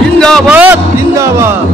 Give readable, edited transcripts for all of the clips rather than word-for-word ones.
जिंदाबाद जिंदाबाद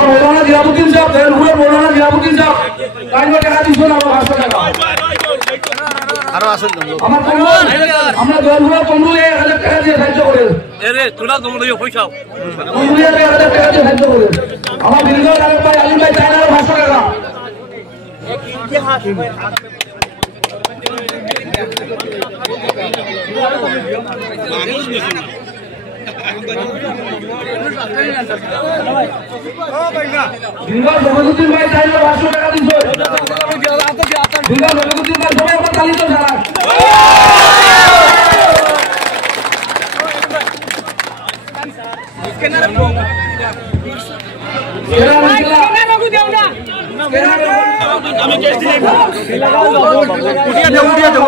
मौलाना जिलाबुद्दीन साहब मौलाना जिलाबुद्दीन साहब আমরা দলগুলো কমলে 1000 টাকা দিয়ে সাহায্য করে এরে তোরা দমলইও পয়সাও কমলে 1000 টাকা দিয়ে সাহায্য করে আমার বিরোধী আরেক ভাই আলী ভাই চায়না 500 টাকা এক ইতিহাস মানুষ বেশি জিন্দাবাদ জগদুদ্দিন ভাই চাইলে 500 টাকা দিছো জিন্দাবাদ জগদুদ্দিন ভাই সবাই কথা লিখো সারা স্ক্যানারে এরা লাগু দাও না আমি কেস দিই উঠিয়ে দাও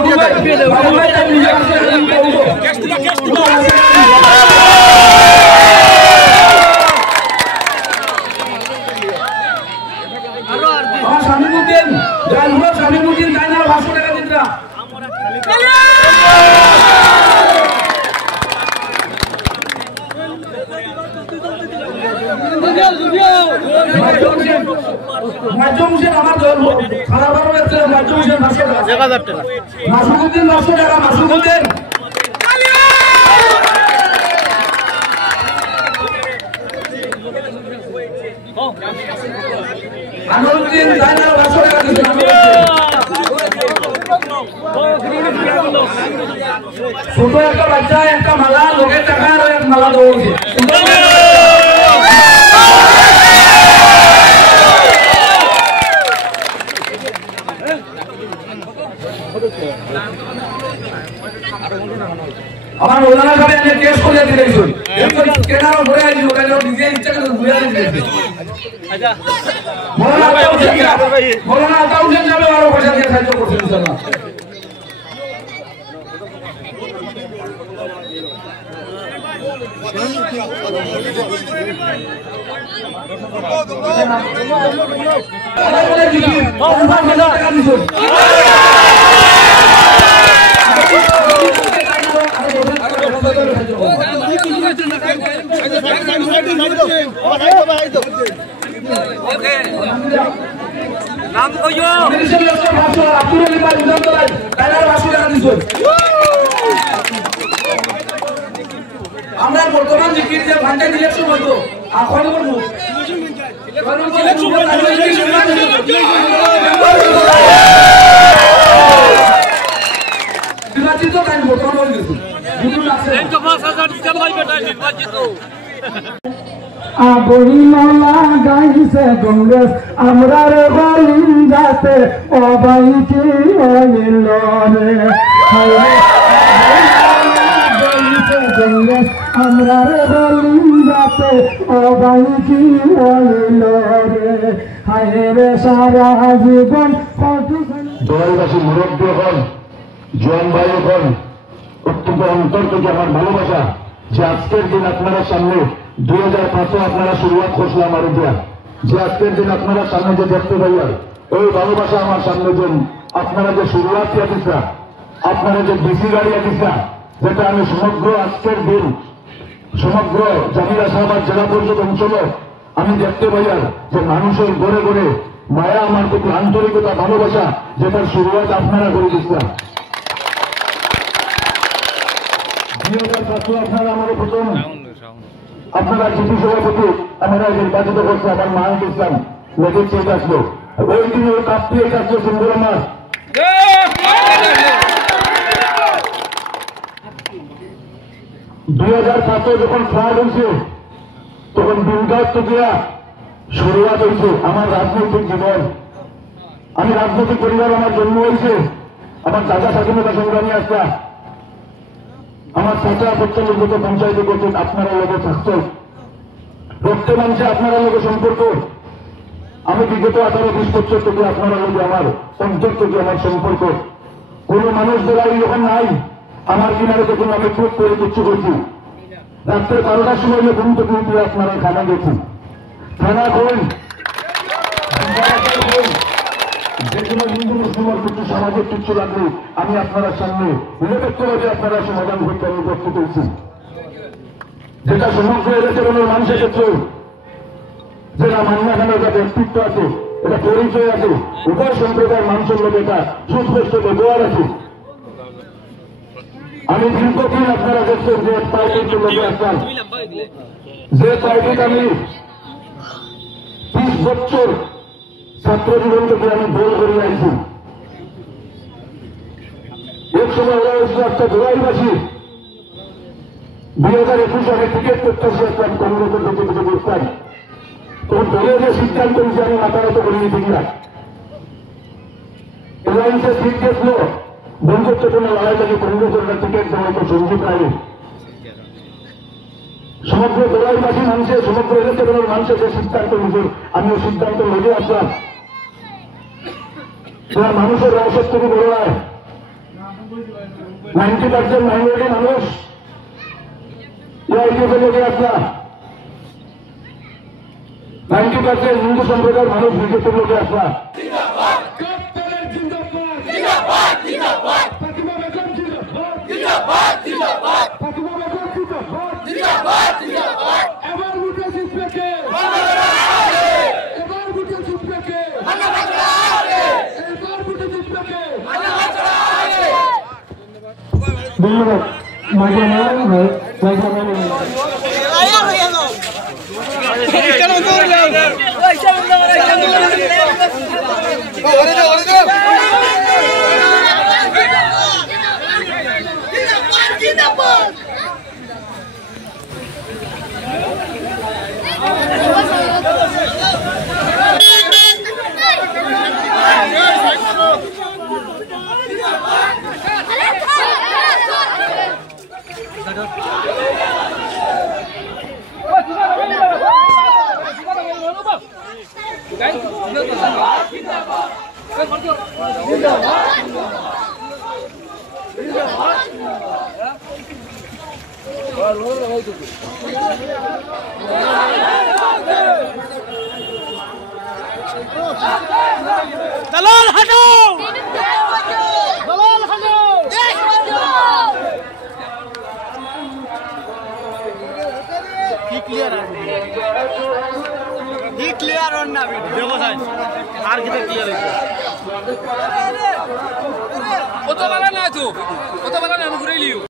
কেস দিও শামিমুদ্দিন চায়না 500 টাকা দিতরা মাইজুম হোসেন আমার দল খারাপ হচ্ছে মাইজুম হোসেন 500 টাকা 1000 টাকা মাসুদুদ্দিন 500 টাকা মাসুদুদ্দিন আনোয়ারউদ্দিন চায়না 500 টাকা দিবেন ছোট একটা বাচ্চা একটা মালা লোকের টাকা আর এক মালা দেওয়া আমার মৌলানা সাহেব এনে কেস করে দিয়েছেন একজন কেনারও ঘুরে আইলো কেন নিজে ইচ্ছা করে ঘুরে আইলো আচ্ছা মৌলানা আতাউদ্দিন যাবে আরো পয়সা দিয়ে সাহায্য করছেন ইনশাআল্লাহ নাম কইও আব্দুল আলী ভাই উদান্তলাই টাইলার 500 টাকা দিছো আমরা বর্তমান জিকির যে ভান্ডার ইলেকশন হইতো এখন করব নির্বাচিত টাইম বর্তমান হয়ে গেছে বুঝুন আছে একদম 5000 দিতে ভাই বেটা নির্বাচিত আবরি মালা গাইছে কংগ্রেস আমরা রে বলিন যাতে অবাইকি হইল রে গাইছে কংগ্রেস আমরা রে বলিন যাতে অবাইকি হইল রে হায় রে সারা জীবন দলবাসী মুরব্বী হন জোয়ান ভাই হন অত্যন্ত অন্তর থেকে আমার ভালোবাসা যে আজকের দিন আপনারা সামনে 2005 আপনারা শুরুয়াত করছিলাম আর যে আজকের দিন আপনারা সামনে যে দেখতে পাইয়ার এই ভালোবাসা আমার সামনে যেন আপনারা যে শুরুয়াত দিয়েছিস, আপনারা যে ডিসি গাড়ি দিয়েছিস, যেটা আমি সমগ্র আজকের দিন সমগ্র জামিরাসাবাদ জেলা পরিষদ অঞ্চলে আমি দেখতে পাই আর যে মানুষের গড়ে গড়ে মায়া আমার প্রতি আন্তরিকতা ভালোবাসা যেটার শুরুয়াত আপনারা করে দিচ্ছেন। 2007 আপনারা আমাদের প্রথম আপনারা জিপি সভাপতি আমরা নির্বাচিত করছে আমার মাহমুদ ইসলাম লেগে চেক আসলো, ওই দিন ওই কাপটি আসলো সুন্দর আমার 2007 যখন ফ্লাড হয়েছে তখন দুর্গার থেকে শুরুয়াত হয়েছে আমার রাজনৈতিক জীবন। আমি রাজনৈতিক পরিবার আমার জন্ম হয়েছে, আমার দাদা স্বাধীনতা সংগ্রামী আসা, আমার চাচা 45 পঞ্চায়েতে করছেন, আপনারা লোক থাকছেন রক্তে মাংসে আপনারা লোক সম্পর্ক। আমি বিগত 18-20 বছর থেকে আপনারা লোক আমার অন্তর থেকে আমার সম্পর্ক। কোন মানুষ দ্বারা যখন নাই আমার কিনারে যখন আমি খুব করে কিচ্ছু করছি, রাত্রে 12টার সময় ঘুম থেকে উঠে আপনারা থানা গেছি, থানা কই যে কোনো হিন্দু মুসলিমের কিছু সামাজিক কিছু লাগলে আমি আপনারা সামনে নিরপেক্ষভাবে আপনারা সমাধান করতে আমি প্রস্তুত হয়েছি। যেটা সমগ্র এলাকার মানুষের ক্ষেত্রে যেটা মান্নাখানে একটা ব্যক্তিত্ব আছে, এটা পরিচয় আছে, উভয় সম্প্রদায়ের মানুষের লোক এটা সুস্পষ্ট ব্যবহার আছে। আমি দীর্ঘদিন আপনারা দেখছেন যে পার্টির লোকে আসতাম, যে পার্টির আমি 30 বছর ছাত্র জীবন থেকে আমি দল করে আইছি। এক সময় ওরা হয়েছিল একটা দোয়াইবাসী 2021 সালে টিকিট প্রত্যাশী আসলাম কংগ্রেসের থেকে কিছু করতাম, তখন দলের যে সিদ্ধান্ত হয়েছে আমি মাতারত করে নিতে গিয়া এলাইন্সে সিট গেছিল বন্ধুত্বপূর্ণ লড়াই থেকে কংগ্রেসের টিকিট দেওয়া হতো সঞ্জীব রায়। সমগ্র দোলাইবাসী মানুষের সমগ্র এলাকার মানুষের যে সিদ্ধান্ত নিয়েছে আমি ওই সিদ্ধান্ত লেগে আসলাম। মানুষের রহস্য থেকে বড় হয় 90% মাইনরিটি মানুষ লেগে আসলাম, 90% হিন্দু সম্প্রদায়ের মানুষ বিজেপির লোকে আসলাম। ধন্যবাদ। दलाल हटो, दलाल हटो, क्लियर और ना देखो साहब আর কি ক্লিয়ার হইছে কত বলা না তো কত বলা না ঘুরে লিও।